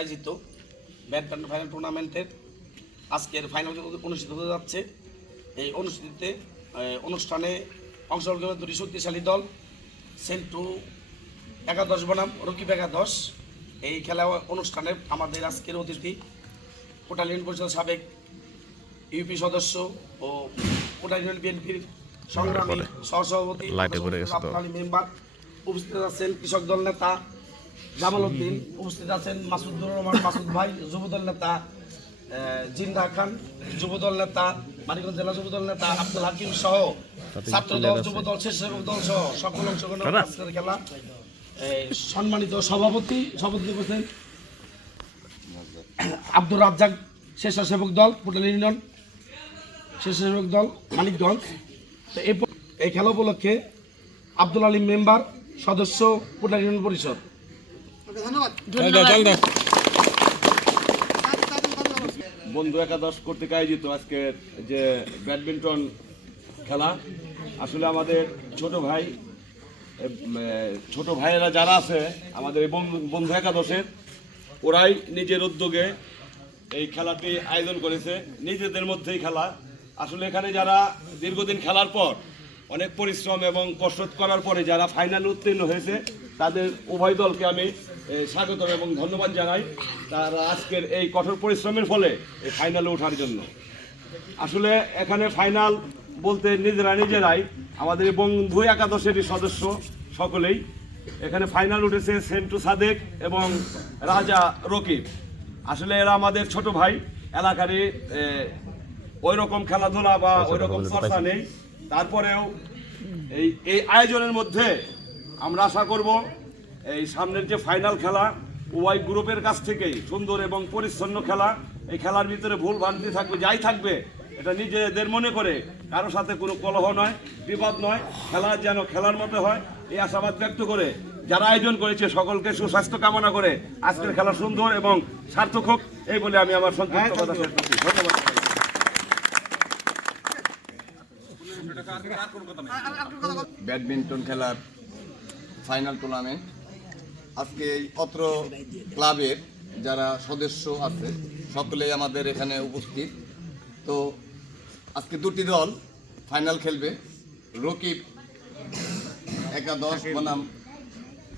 আয়োজিত badminton final টুর্নামেন্টের আজকের ফাইনাল অনুষ্ঠিত হতে যাচ্ছে এই অনুষ্ঠিতে অনুষ্ঠানে অংশগ্রহণ করবে দুটি শক্তিশালী দল সেন্টু একাদশ বনাম রকিব একাদশ। এই খেলা অনুষ্ঠানে আমাদের আজকের অতিথি কোটাল ইউনিয়ন পরিষদের সাবেক ইউপি সদস্য ও কোটাল ইউনিয়ন বিএনপির সংগ্রামী সহসভাপতি মেম্বার উপস্থিত আছেন। কৃষক দল নেতা জামাল উদ্দিন উপস্থিত আছেন মাসুদুর রহমান মাসুদ ভাই যুবদল নেতা জিন্দা খান যুবদল নেতা মানিকগঞ্জ জেলা যুবদল নেতা আব্দুল হাকিম সহ ছাত্রদল যুবদল স্বেচ্ছাসেবক দল সহ সকল অংশগ্রহণ আজকের খেলা। সম্মানিত সভাপতি সভাপতি করছেন আব্দুর রাজ্জাক স্বেচ্ছাসেবক দল পুটাল ইউনিয়ন স্বেচ্ছাসেবক দল মানিকগঞ্জ। তো এই খেলা উপলক্ষে আব্দুল আলী মেম্বার সদস্য পুটাল ইউনিয়ন পরিষদ। বন্ধু একাদশ কর্তৃক আয়োজিত আজকের যে ব্যাডমিন্টন খেলা আসলে আমাদের ছোট ভাই ছোট ভাইয়েরা যারা আছে আমাদের এই বন্ধু- বন্ধু একাদশের ওরাই নিজের উদ্যোগে এই খেলাটি আয়োজন করেছে। নিজেদের মধ্যেই খেলা। আসলে এখানে যারা দীর্ঘদিন খেলার পর অনেক পরিশ্রম এবং কসরত করার পরে যারা ফাইনাল উত্তীর্ণ হয়েছে তাদের উভয় দলকে আমি এ, স্বাগতম এবং ধন্যবাদ জানাই তারা আজকের এই কঠোর পরিশ্রমের ফলে এই ফাইনালে ওঠার জন্য। আসলে এখানে ফাইনাল বলতে নিজেরা নিজেরাই আমাদের বন্ধু একাদশের সদস্য সকলেই এখানে ফাইনাল উঠেছে সেন্টু সাদেক এবং রাজা রকিব। আসলে এরা আমাদের ছোট ভাই এলাকারই ওই রকম খেলাধুলা বা ওই রকম চর্চা নেই। তারপরেও এই এই আয়োজনের মধ্যে আমরা আশা করব এই সামনের যে ফাইনাল খেলা ওয়াই গ্রুপের কাছ থেকেই সুন্দর এবং পরিচ্ছন্ন খেলা। এই খেলার ভিতরে ভুল ভ্রান্তি থাকবে যাই থাকবে এটা নিজেদের মনে করে কারও সাথে কোনো কলহ নয় বিপদ নয় খেলা যেন খেলার মতো হয়। এই আশাবাদ ব্যক্ত করে যারা আয়োজন করেছে সকলকে সুস্বাস্থ্য কামনা করে আজকের খেলা সুন্দর এবং সার্থক হোক এই বলে আমি আমার সংক্ষিপ্ত কথা শেষ করছি। ধন্যবাদ। ব্যাডমিন্টন খেলার ফাইনাল টুর্নামেন্ট আজকে এই অত্র ক্লাবের যারা সদস্য আছে, সকলেই আমাদের এখানে উপস্থিত। তো আজকে দুটি দল ফাইনাল খেলবে। রকিব একাদশ, বনাম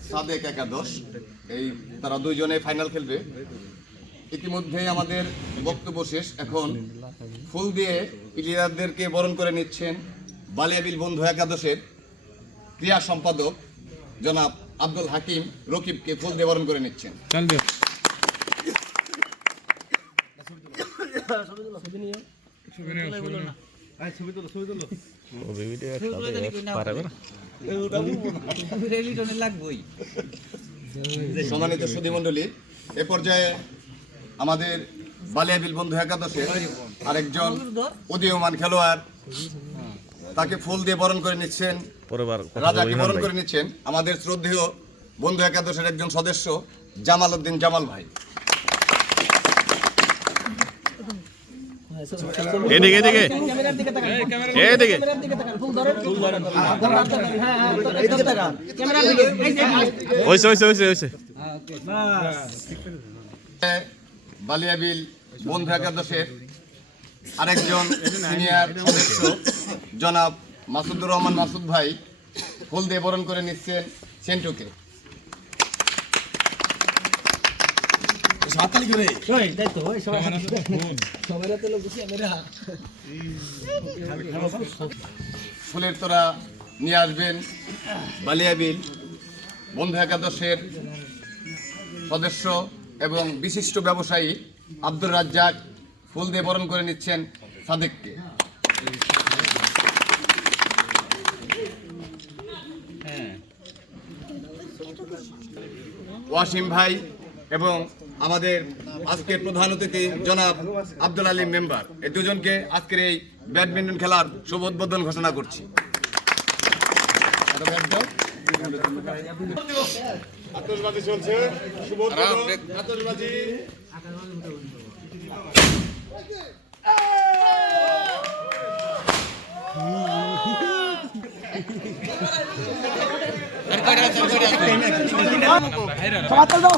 সাদেক একাদশ। এই তারা দুইজনে ফাইনাল খেলবে। ইতিমধ্যেই আমাদের বক্তব্য শেষ। এখন ফুল দিয়ে প্লেয়ারদেরকে বরণ করে নিচ্ছেন বালিয়াবিল বন্ধু একাদশের ক্রিয়া সম্পাদক জনাব আব্দুল হাকিম রকিবকে ফুল দিয়ে বরণ করে নিচ্ছেন। সম্মানিত সুধীমণ্ডলী এ পর্যায়ে আমাদের বালিয়াবিল বন্ধু একাদশের আরেকজন উদীয়মান খেলোয়াড় তাকে ফুল দিয়ে বরণ করে নিচ্ছেন। পরেবার রাজাকে বরণ করে নিচ্ছেন আমাদের শ্রদ্ধেয় বন্ধু একাদশের একজন সদস্য জামাল উদ্দিন জামাল ভাই। এদিকে এদিকে। এদিকে। হয়েছে হয়েছে হয়েছে হয়েছে বালিয়াবিল বন্ধু একাদশের আরেকজন সিনিয়র সদস্য জনাব মাসুদুর রহমান মাসুদ ভাই ফুল দিয়ে বরণ করে নিচ্ছেন সেন্টুকে। ফুলের তোরা নিয়ে আসবেন বালিয়াবিল বন্ধু একাদশের সদস্য এবং বিশিষ্ট ব্যবসায়ী আব্দুর রাজ্জাক। ফুল দিয়ে বরণ করে নিচ্ছেন সাদেককে। ওয়াসিম ভাই এবং আমাদের আজকের প্রধান অতিথি জনাব আব্দুল আলী মেম্বার। এই দুজনকে আজকের এই ব্যাডমিন্টন খেলার শুভ উদ্বোধন ঘোষণা করছি। আতশবাজি চলছে। শুভ উদ্বোধন। আতশবাজি সবাই দাও